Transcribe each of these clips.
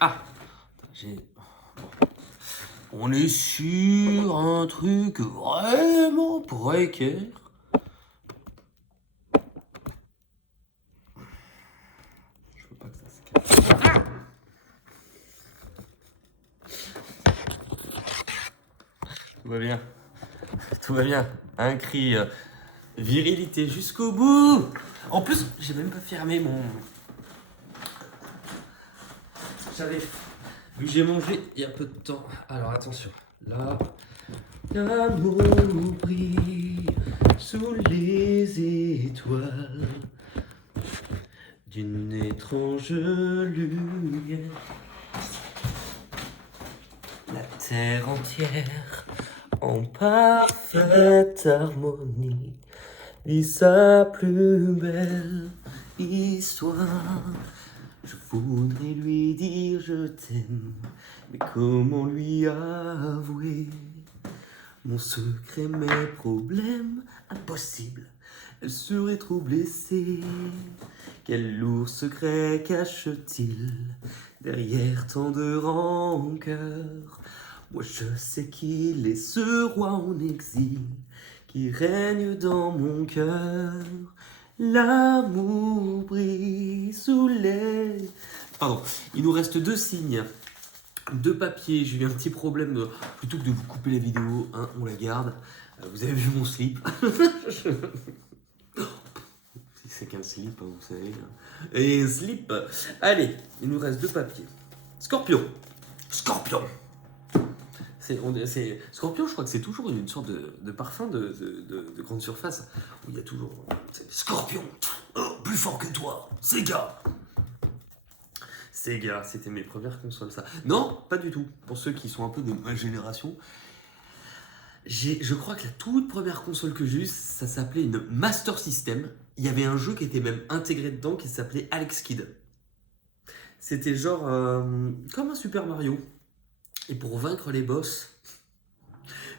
Ah, j'ai... On est sur un truc vraiment précaire. Je veux pas que ça se casse. Tout va bien. Tout va bien. Un cri virilité jusqu'au bout. En plus, j'ai même pas fermé mon... J'avais... Vu que j'ai mangé il y a peu de temps. Alors attention. Là... L'amour brille sous les étoiles d'une étrange lumière. La terre entière en parfaite harmonie vit sa plus belle histoire. Je voudrais lui dire je t'aime, mais comment lui avouer mon secret, mes problèmes, impossible. Elle serait trop blessée. Quel lourd secret cache-t-il derrière tant de rancœur? Moi je sais qu'il est ce roi en exil qui règne dans mon cœur. L'amour brille sous les... Pardon, il nous reste 2 signes. 2 papiers, j'ai eu un petit problème. Plutôt que de vous couper la vidéo, hein, on la garde. Vous avez vu mon slip. C'est qu'un slip, hein, vous savez. Et un slip. Allez, il nous reste 2 papiers. Scorpion. Scorpion. Scorpion, je crois que c'est toujours une sorte de parfum de grande surface. Où il y a toujours... Scorpion, oh, plus fort que toi, Sega. Sega, c'était mes premières consoles, ça. Non, pas du tout. Pour ceux qui sont un peu de ma génération, je crois que la toute première console que j'ai eue, ça s'appelait une Master System. Il y avait un jeu qui était même intégré dedans qui s'appelait Alex Kidd. C'était genre comme un Super Mario. Et pour vaincre les boss,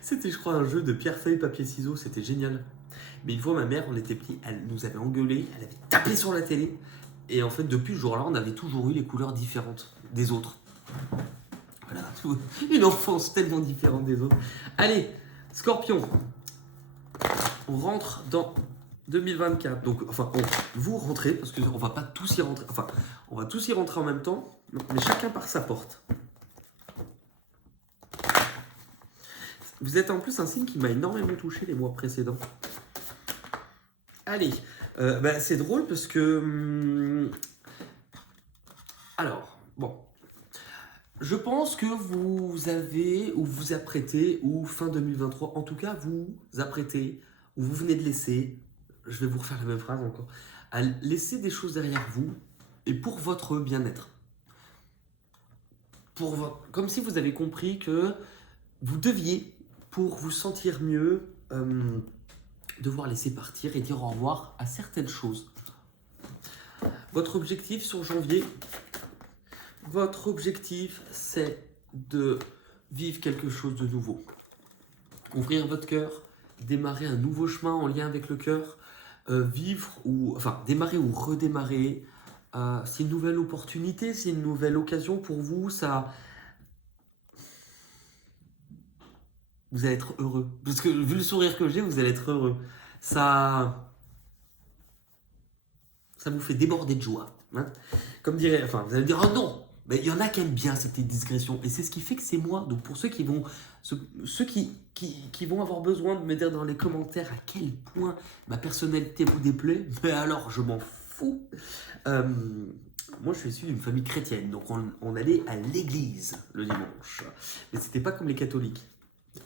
c'était, je crois, un jeu de pierre-feuille, papier-ciseaux. C'était génial. Mais une fois, ma mère, on était petits, elle nous avait engueulé, elle avait tapé sur la télé. Et en fait, depuis ce jour-là, on avait toujours eu les couleurs différentes des autres. Voilà, une enfance tellement différente des autres. Allez, Scorpion, on rentre dans 2024. Donc, enfin, vous rentrez, parce qu'on va pas tous y rentrer. Enfin, on va tous y rentrer en même temps, mais chacun par sa porte. Vous êtes en plus un signe qui m'a énormément touché les mois précédents. Allez, c'est drôle parce que... alors, bon. Je pense que vous avez, ou vous apprêtez, ou fin 2023, en tout cas vous apprêtez, ou vous venez de laisser, je vais vous refaire la même phrase encore, à laisser des choses derrière vous, et pour votre bien-être. Comme si vous avez compris que vous deviez, pour vous sentir mieux, devoir laisser partir et dire au revoir à certaines choses. Votre objectif sur janvier, votre objectif, c'est de vivre quelque chose de nouveau. Ouvrir votre cœur, démarrer un nouveau chemin en lien avec le cœur, démarrer ou redémarrer. C'est une nouvelle opportunité, c'est une nouvelle occasion pour vous. Vous allez être heureux. Parce que vu le sourire que j'ai, vous allez être heureux. Ça vous fait déborder de joie. Hein, comme dirait, vous allez me dire, oh non, mais il y en a qui aiment bien cette petite discrétion. Et c'est ce qui fait que c'est moi. Donc pour ceux qui vont, qui vont avoir besoin de me dire dans les commentaires à quel point ma personnalité vous déplaît, mais alors je m'en fous. Moi je suis issu d'une famille chrétienne, donc on allait à l'église le dimanche. Mais c'était pas comme les catholiques.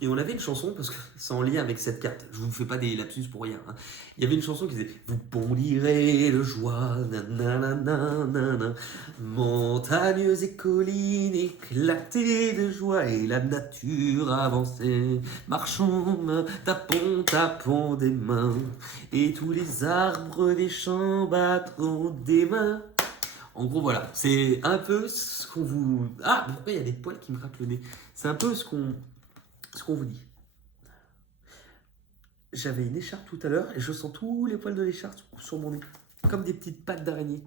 Et on avait une chanson, parce que c'est en lien avec cette carte, je vous fais pas des lapsus pour rien. Hein. Il y avait une chanson qui disait vous bondirez de joie, nanana, montagnes et collines éclatées de joie, et la nature avancée. Marchons, tapons des mains, et tous les arbres des champs battront des mains. En gros, voilà, c'est un peu ce qu'on vous... Ah, pourquoi il y a des poils qui me grattent le nez? C'est un peu ce qu'on vous dit. J'avais une écharpe tout à l'heure et je sens tous les poils de l'écharpe sur mon nez, comme des petites pattes d'araignée.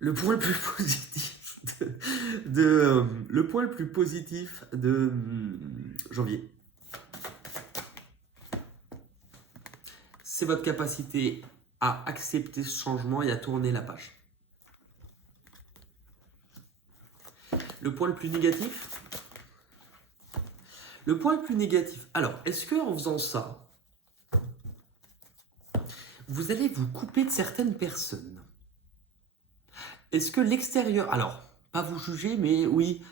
Le point le plus positif, le point le plus positif de janvier, c'est votre capacité à accepter ce changement et à tourner la page. Le point le plus négatif, alors, est-ce que en faisant ça, vous allez vous couper de certaines personnes? Est-ce que l'extérieur, alors, pas vous juger, mais oui,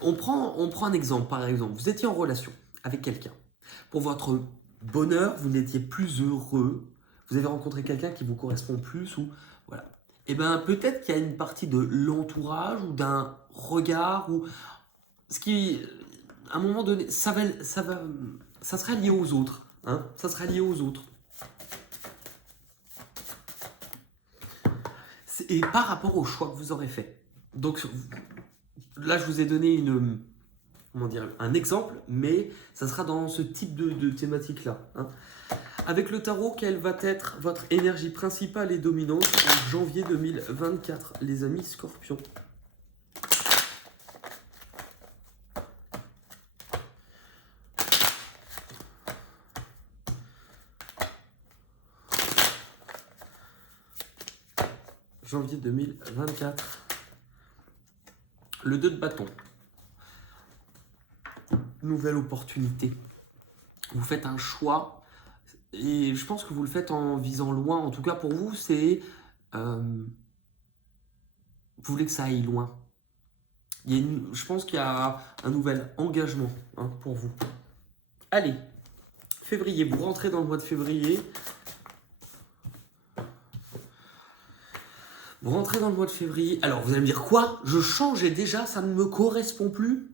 on prend un exemple, par exemple, vous étiez en relation avec quelqu'un. Pour votre bonheur, vous n'étiez plus heureux, vous avez rencontré quelqu'un qui vous correspond plus, ou voilà. Et bien, peut-être qu'il y a une partie de l'entourage, ou d'un regard, ou ce qui, à un moment donné, ça sera lié aux autres. Hein, ça sera lié aux autres. Et par rapport au choix que vous aurez fait. Donc là, je vous ai donné un exemple, mais ça sera dans ce type de thématique-là. Hein. Avec le tarot, quelle va être votre énergie principale et dominante en janvier 2024, les amis Scorpions? Janvier 2024. Le 2 de bâton. Nouvelle opportunité. Vous faites un choix et je pense que vous le faites en visant loin. En tout cas, pour vous, c'est... vous voulez que ça aille loin. Je pense qu'il y a un nouvel engagement pour vous. Allez, février. Vous rentrez dans le mois de février. Vous rentrez dans le mois de février. Alors, vous allez me dire quoi? Je change et déjà, ça ne me correspond plus?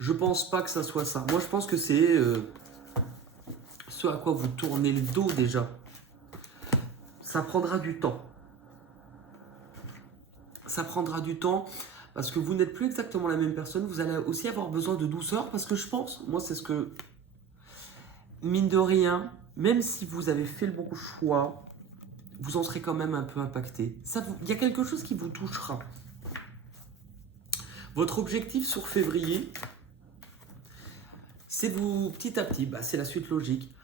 Je pense pas que ça soit ça. Moi, je pense que c'est ce à quoi vous tournez le dos déjà. Ça prendra du temps. Ça prendra du temps parce que vous n'êtes plus exactement la même personne. Vous allez aussi avoir besoin de douceur parce que je pense, moi, c'est ce que, mine de rien, même si vous avez fait le bon choix, vous en serez quand même un peu impacté. Il y a quelque chose qui vous touchera. Votre objectif sur février, c'est vous, petit à petit, c'est la suite logique,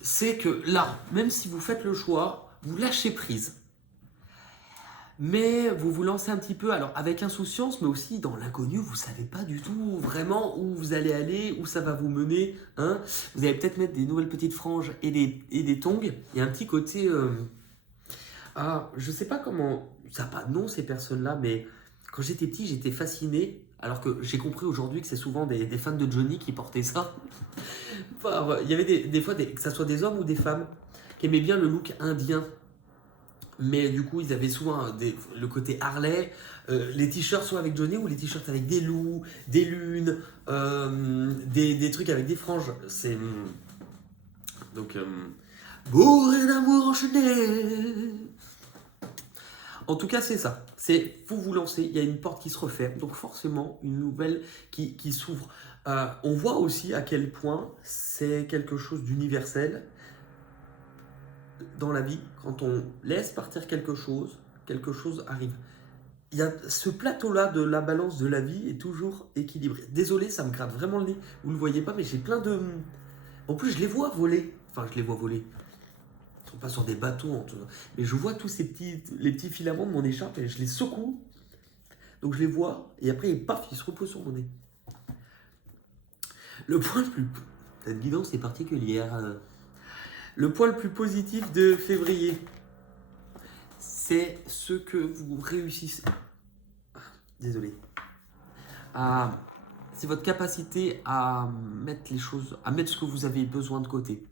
c'est que là, même si vous faites le choix, vous lâchez prise. Mais vous vous lancez un petit peu, alors avec insouciance, mais aussi dans l'inconnu, vous ne savez pas du tout vraiment où vous allez aller, où ça va vous mener. Hein. Vous allez peut-être mettre des nouvelles petites franges et des tongs. Il y a un petit côté... je sais pas comment... Ça n'a pas de nom ces personnes-là, mais quand j'étais petit, j'étais fasciné. Alors que j'ai compris aujourd'hui que c'est souvent des fans de Johnny qui portaient ça. Enfin, il y avait des fois, que ce soit des hommes ou des femmes, qui aimaient bien le look indien. Mais du coup, ils avaient souvent le côté Harley, les t-shirts soit avec Johnny ou les t-shirts avec des loups, des lunes, des trucs avec des franges. C'est... Donc, bourré d'amour enchaîné. En tout cas, c'est ça. C'est vous lancez, il y a une porte qui se referme, donc forcément une nouvelle qui s'ouvre. On voit aussi à quel point c'est quelque chose d'universel dans la vie. Quand on laisse partir quelque chose arrive. Il y a ce plateau-là de la balance de la vie est toujours équilibré. Désolé, ça me gratte vraiment le nez. Vous ne le voyez pas, mais j'ai plein de... En plus, je les vois voler. Enfin, je les vois voler. Ils ne sont pas sur des bateaux, mais je vois tous les petits filaments de mon écharpe et je les secoue. Donc je les vois et après, paf, ils se reposent sur mon nez. Le point le plus... Cette guidance est particulière. Le point le plus positif de février, c'est ce que vous réussissez. Désolé. C'est votre capacité à mettre les choses, à mettre ce que vous avez besoin de côté.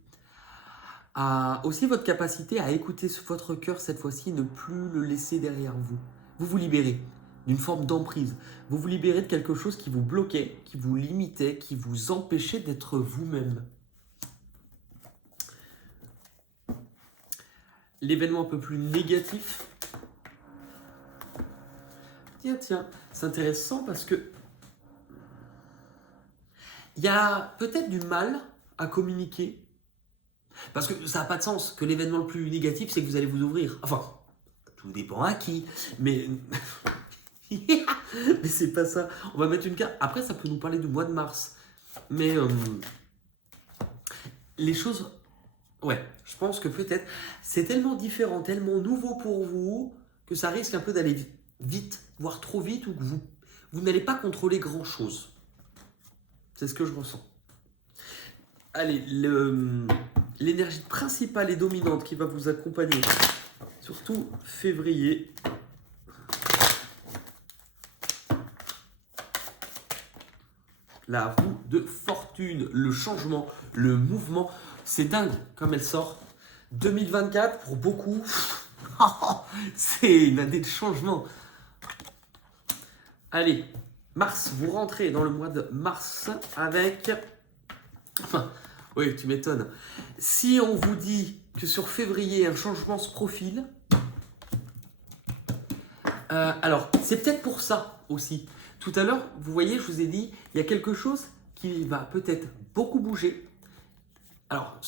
Aussi votre capacité à écouter votre cœur cette fois-ci, ne plus le laisser derrière vous. Vous vous libérez d'une forme d'emprise. Vous vous libérez de quelque chose qui vous bloquait, qui vous limitait, qui vous empêchait d'être vous-même. L'événement un peu plus négatif. Tiens, c'est intéressant parce que il y a peut-être du mal à communiquer. Parce que ça n'a pas de sens que l'événement le plus négatif, c'est que vous allez vous ouvrir. Enfin, Tout dépend à qui. Mais, mais c'est pas ça. On va mettre une carte. Après, ça peut nous parler du mois de mars. Mais les choses... Ouais, je pense que peut-être c'est tellement différent, tellement nouveau pour vous que ça risque un peu d'aller vite, voire trop vite, ou que vous n'allez pas contrôler grand-chose. C'est ce que je ressens. Allez, l'énergie principale et dominante qui va vous accompagner, surtout février. La roue de fortune, le changement, le mouvement. C'est dingue comme elle sort. 2024, pour beaucoup, c'est une année de changement. Allez, mars, vous rentrez dans le mois de mars avec... Enfin, oui, tu m'étonnes. Si on vous dit que sur février, un changement se profile, alors, c'est peut-être pour ça aussi. Tout à l'heure, vous voyez, je vous ai dit, il y a quelque chose qui va peut-être beaucoup bouger. Alors,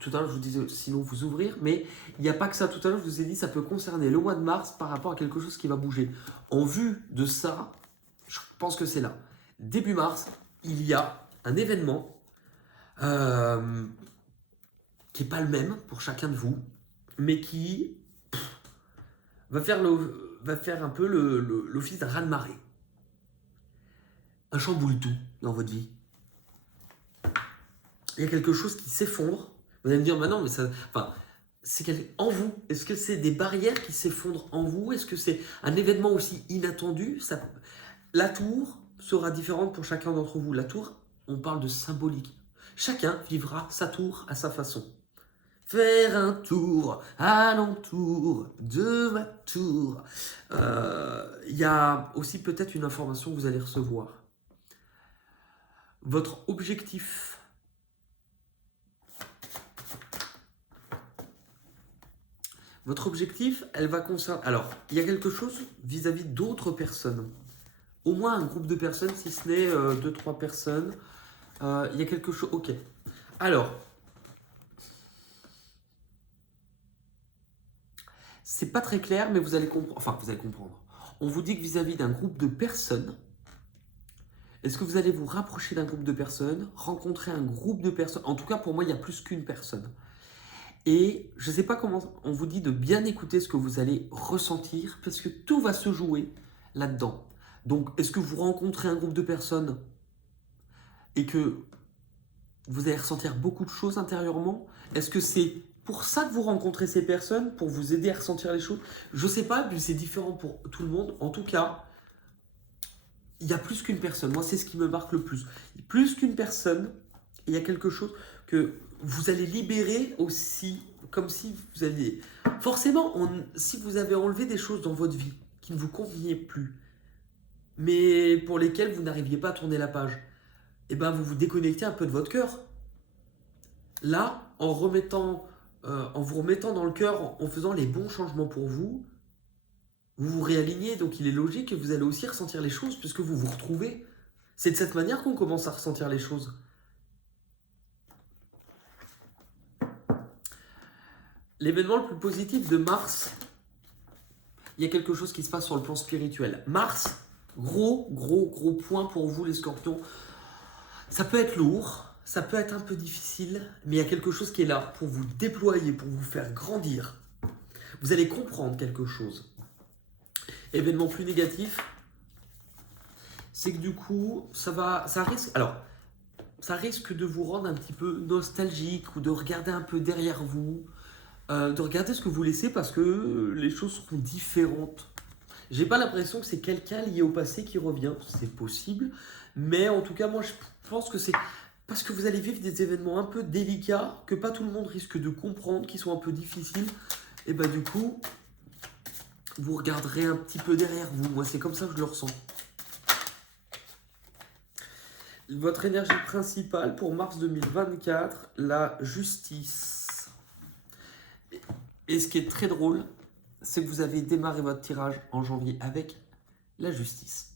tout à l'heure, je vous disais sinon vous ouvrir, mais il n'y a pas que ça. Tout à l'heure, je vous ai dit, ça peut concerner le mois de mars par rapport à quelque chose qui va bouger. En vue de ça, je pense que c'est là. Début mars, il y a un événement qui n'est pas le même pour chacun de vous, mais qui va faire un peu l'office d'un raz-de-marée. Un chamboule-tout dans votre vie. Il y a quelque chose qui s'effondre. Vous allez me dire, bah non, mais ça... Enfin, c'est en vous. Est-ce que c'est des barrières qui s'effondrent en vous? Est-ce que c'est un événement aussi inattendu? La tour sera différente pour chacun d'entre vous. La tour, on parle de symbolique. Chacun vivra sa tour à sa façon. Faire un tour alentour de ma tour. Il y a aussi peut-être une information que vous allez recevoir. Votre objectif. Votre objectif, elle va concerner... Alors, il y a quelque chose vis-à-vis d'autres personnes. Au moins un groupe de personnes, si ce n'est 2-3 personnes. Il y a quelque chose... Ok. Alors, c'est pas très clair, mais vous allez comprendre. Enfin, vous allez comprendre. On vous dit que vis-à-vis d'un groupe de personnes, est-ce que vous allez vous rapprocher d'un groupe de personnes, rencontrer un groupe de personnes? En tout cas, pour moi, il y a plus qu'une personne. Et je ne sais pas comment on vous dit de bien écouter ce que vous allez ressentir, parce que tout va se jouer là-dedans. Donc, est-ce que vous rencontrez un groupe de personnes et que vous allez ressentir beaucoup de choses intérieurement? Est-ce que c'est pour ça que vous rencontrez ces personnes, pour vous aider à ressentir les choses? Je ne sais pas, puis c'est différent pour tout le monde. En tout cas, il y a plus qu'une personne. Moi, c'est ce qui me marque le plus. Plus qu'une personne, il y a quelque chose que vous allez libérer aussi, comme si vous aviez... Forcément, si vous avez enlevé des choses dans votre vie qui ne vous convenaient plus, mais pour lesquelles vous n'arriviez pas à tourner la page, eh ben vous vous déconnectez un peu de votre cœur. Là, en vous remettant dans le cœur, en faisant les bons changements pour vous, vous vous réalignez, donc il est logique que vous allez aussi ressentir les choses puisque vous vous retrouvez. C'est de cette manière qu'on commence à ressentir les choses. L'événement le plus positif de Mars, il y a quelque chose qui se passe sur le plan spirituel. Mars, gros point pour vous les scorpions. Ça peut être lourd, ça peut être un peu difficile, mais il y a quelque chose qui est là pour vous déployer, pour vous faire grandir. Vous allez comprendre quelque chose. Événement plus négatif, c'est que du coup, ça risque de vous rendre un petit peu nostalgique ou de regarder un peu derrière vous, de regarder ce que vous laissez parce que les choses seront différentes. J'ai pas l'impression que c'est quelqu'un lié au passé qui revient, c'est possible, mais en tout cas, moi je pense que c'est parce que vous allez vivre des événements un peu délicats que pas tout le monde risque de comprendre, qui sont un peu difficiles, et bah du coup, vous regarderez un petit peu derrière vous. Moi, c'est comme ça que je le ressens. Votre énergie principale pour mars 2024, la justice. Et ce qui est très drôle, c'est que vous avez démarré votre tirage en janvier avec la justice.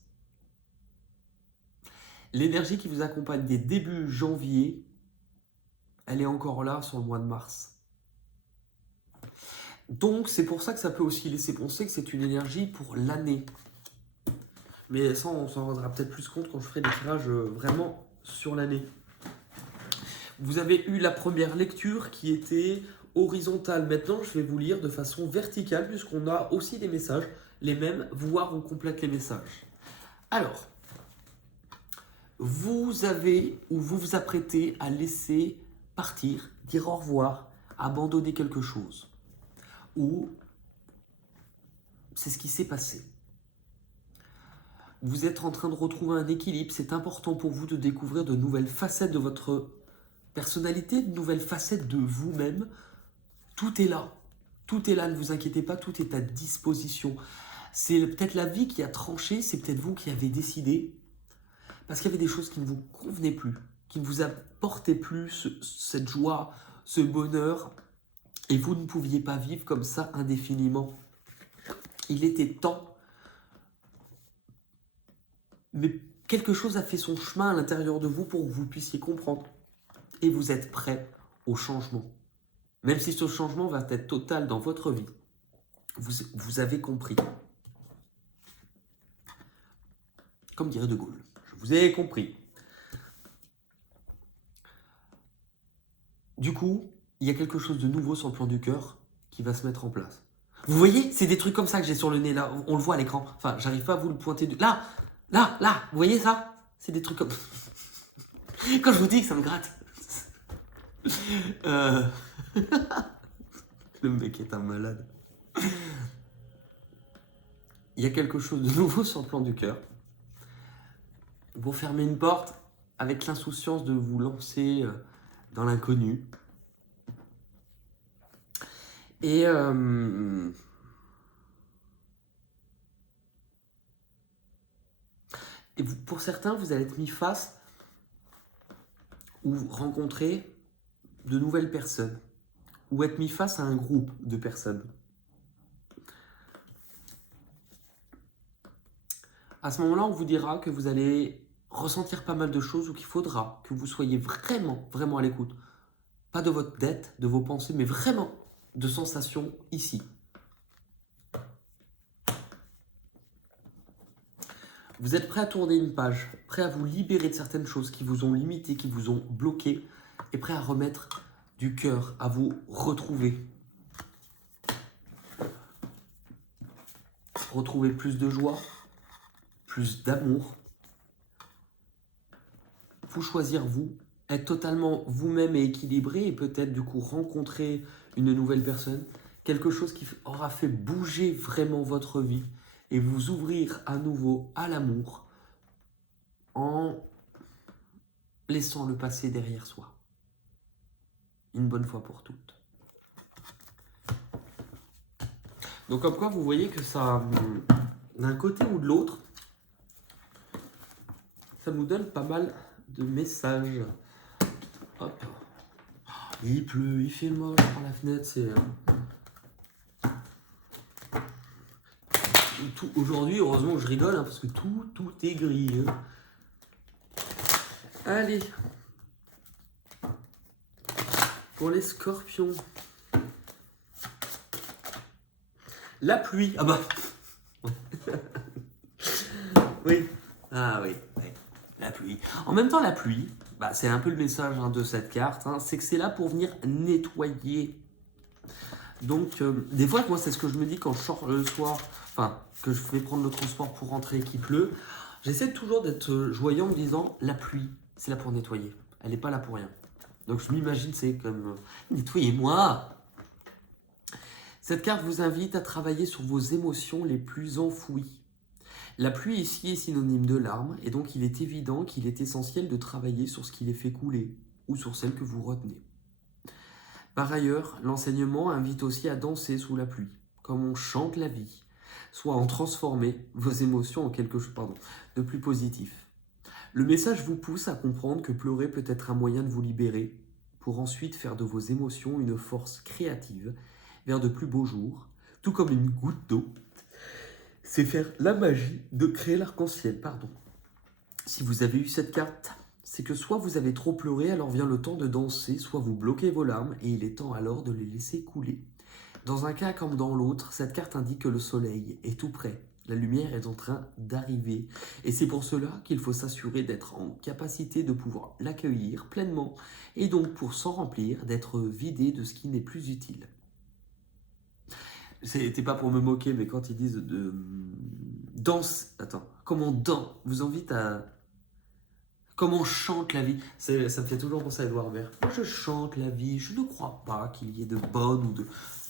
L'énergie qui vous accompagne dès début janvier, elle est encore là sur le mois de mars. Donc, c'est pour ça que ça peut aussi laisser penser que c'est une énergie pour l'année. Mais ça, on s'en rendra peut-être plus compte quand je ferai des tirages vraiment sur l'année. Vous avez eu la première lecture qui était horizontale. Maintenant, je vais vous lire de façon verticale puisqu'on a aussi des messages, les mêmes, voire on complète les messages. Alors, vous avez ou vous vous apprêtez à laisser partir, dire au revoir, abandonner quelque chose. Ou c'est ce qui s'est passé. Vous êtes en train de retrouver un équilibre. C'est important pour vous de découvrir de nouvelles facettes de votre personnalité, de nouvelles facettes de vous-même. Tout est là. Tout est là, ne vous inquiétez pas, tout est à disposition. C'est peut-être la vie qui a tranché, c'est peut-être vous qui avez décidé, parce qu'il y avait des choses qui ne vous convenaient plus, qui ne vous apportaient plus cette joie, ce bonheur, et vous ne pouviez pas vivre comme ça indéfiniment. Il était temps, mais quelque chose a fait son chemin à l'intérieur de vous pour que vous puissiez comprendre, et vous êtes prêt au changement. Même si ce changement va être total dans votre vie, vous avez compris. Comme dirait De Gaulle, je vous ai compris. Du coup, il y a quelque chose de nouveau sur le plan du cœur qui va se mettre en place. Vous voyez, c'est des trucs comme ça que j'ai sur le nez là, on le voit à l'écran. Enfin, j'arrive pas à vous le pointer. Là, vous voyez ça? C'est des trucs comme... Quand je vous dis que ça me gratte. Le mec est un malade. Il y a quelque chose de nouveau sur le plan du cœur. Vous fermez une porte avec l'insouciance de vous lancer dans l'inconnu. Et pour certains, vous allez être mis face ou rencontrer de nouvelles personnes ou être mis face à un groupe de personnes. À ce moment-là, on vous dira que vous allez ressentir pas mal de choses ou qu'il faudra que vous soyez vraiment, vraiment à l'écoute. Pas de votre tête, de vos pensées, mais vraiment de sensations ici. Vous êtes prêt à tourner une page, prêt à vous libérer de certaines choses qui vous ont limité, qui vous ont bloqué, et prêt à remettre du cœur, à vous retrouver. Retrouver plus de joie, plus d'amour. Vous choisir vous, être totalement vous-même et équilibré, et peut-être du coup rencontrer une nouvelle personne, quelque chose qui aura fait bouger vraiment votre vie, et vous ouvrir à nouveau à l'amour en laissant le passé derrière soi. Une bonne fois pour toutes. Donc comme quoi vous voyez que ça, d'un côté ou de l'autre, ça nous donne pas mal de messages. Hop. Il pleut, il fait moche par la fenêtre, c'est... Aujourd'hui, heureusement que je rigole, parce que tout est gris. Allez. Pour les scorpions. La pluie. Ah bah. Oui. Ah oui. Ouais. La pluie. En même temps, la pluie, bah, c'est un peu le message de cette carte. C'est que c'est là pour venir nettoyer. Donc, des fois, moi, c'est ce que je me dis quand je sors le soir, enfin, que je vais prendre le transport pour rentrer et qu'il pleut. J'essaie toujours d'être joyeux en me disant, la pluie, c'est là pour nettoyer. Elle n'est pas là pour rien. Donc, je m'imagine, c'est comme, nettoyez-moi. Cette carte vous invite à travailler sur vos émotions les plus enfouies. La pluie ici est synonyme de larmes, et donc il est évident qu'il est essentiel de travailler sur ce qui les fait couler, ou sur celles que vous retenez. Par ailleurs, l'enseignement invite aussi à danser sous la pluie, comme on chante la vie, soit en transformer vos émotions en quelque chose de plus positif. Le message vous pousse à comprendre que pleurer peut être un moyen de vous libérer, pour ensuite faire de vos émotions une force créative vers de plus beaux jours, tout comme une goutte d'eau. C'est faire la magie de créer l'arc-en-ciel, Si vous avez eu cette carte, c'est que soit vous avez trop pleuré, alors vient le temps de danser, soit vous bloquez vos larmes et il est temps alors de les laisser couler. Dans un cas comme dans l'autre, cette carte indique que le soleil est tout près. La lumière est en train d'arriver et c'est pour cela qu'il faut s'assurer d'être en capacité de pouvoir l'accueillir pleinement et donc pour s'en remplir, d'être vidé de ce qui n'est plus utile. C'était pas pour me moquer, mais quand ils disent de danse, attends, comment dans vous invite à comment chante la vie. Ça me fait toujours penser à Edouard Baird. Moi je chante la vie, je ne crois pas qu'il y ait de bonnes ou de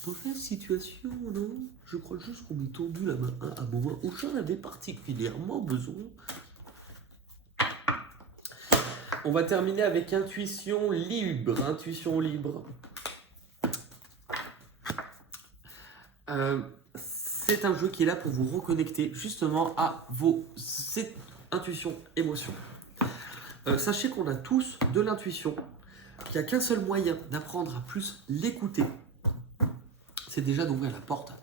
mauvaises situations, non. Je crois juste qu'on m'est tendu la main à un moment où j'en avais particulièrement besoin. On va terminer avec intuition libre. Intuition libre. C'est un jeu qui est là pour vous reconnecter justement à vos intuitions, émotions. Sachez qu'on a tous de l'intuition, qu'il n'y a qu'un seul moyen d'apprendre à plus l'écouter. C'est déjà d'ouvrir la porte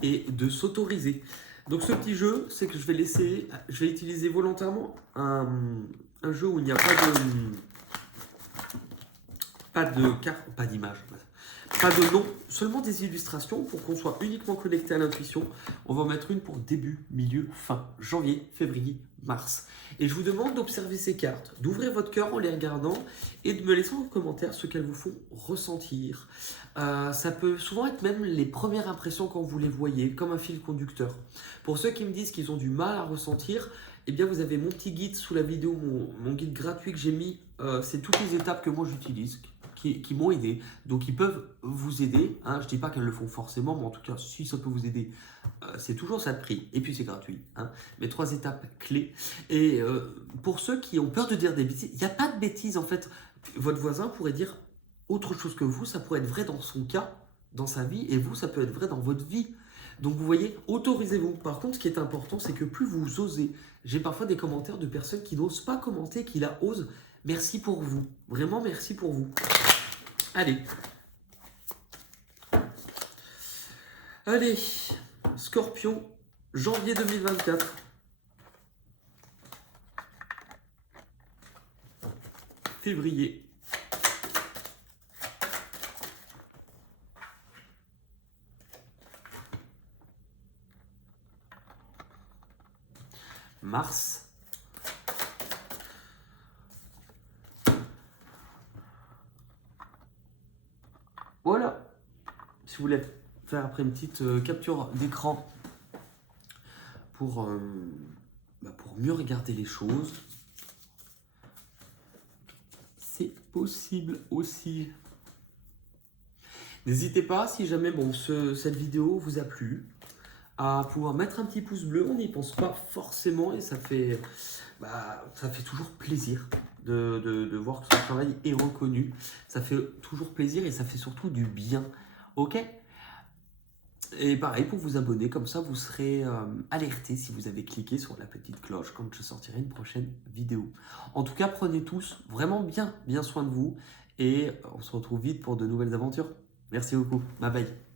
et de s'autoriser. Donc ce petit jeu, c'est que je vais utiliser volontairement un jeu où il n'y a pas de carte, pas d'image, pas de nom, seulement des illustrations pour qu'on soit uniquement connecté à l'intuition. On va en mettre une pour début, milieu, fin, janvier, février, mars. Et je vous demande d'observer ces cartes, d'ouvrir votre cœur en les regardant et de me laisser en commentaire ce qu'elles vous font ressentir. Ça peut souvent être même les premières impressions quand vous les voyez, comme un fil conducteur. Pour ceux qui me disent qu'ils ont du mal à ressentir, eh bien vous avez mon petit guide sous la vidéo, mon guide gratuit que j'ai mis. C'est toutes les étapes que moi j'utilise, qui m'ont aidé, donc ils peuvent vous aider, hein. Je ne dis pas qu'elles le font forcément, mais en tout cas, si ça peut vous aider, c'est toujours ça de prix, et puis c'est gratuit, hein. Mais 3 étapes clés, et pour ceux qui ont peur de dire des bêtises, il n'y a pas de bêtises en fait, votre voisin pourrait dire autre chose que vous, ça pourrait être vrai dans son cas, dans sa vie, et vous, ça peut être vrai dans votre vie. Donc vous voyez, autorisez-vous. Par contre, ce qui est important, c'est que plus vous osez, j'ai parfois des commentaires de personnes qui n'osent pas commenter, qui la osent. Merci pour vous, vraiment merci pour vous. Allez, Scorpion, janvier 2024. Février. Mars. Voilà. Si vous voulez faire après une petite capture d'écran pour mieux regarder les choses, c'est possible aussi. N'hésitez pas, si jamais cette vidéo vous a plu, à pouvoir mettre un petit pouce bleu. On n'y pense pas forcément et ça fait toujours plaisir de voir que son travail est reconnu. Ça fait toujours plaisir et ça fait surtout du bien. Ok ? Et pareil, pour vous abonner, comme ça vous serez alerté si vous avez cliqué sur la petite cloche quand je sortirai une prochaine vidéo. En tout cas, prenez tous vraiment bien soin de vous et on se retrouve vite pour de nouvelles aventures. Merci beaucoup. Bye bye.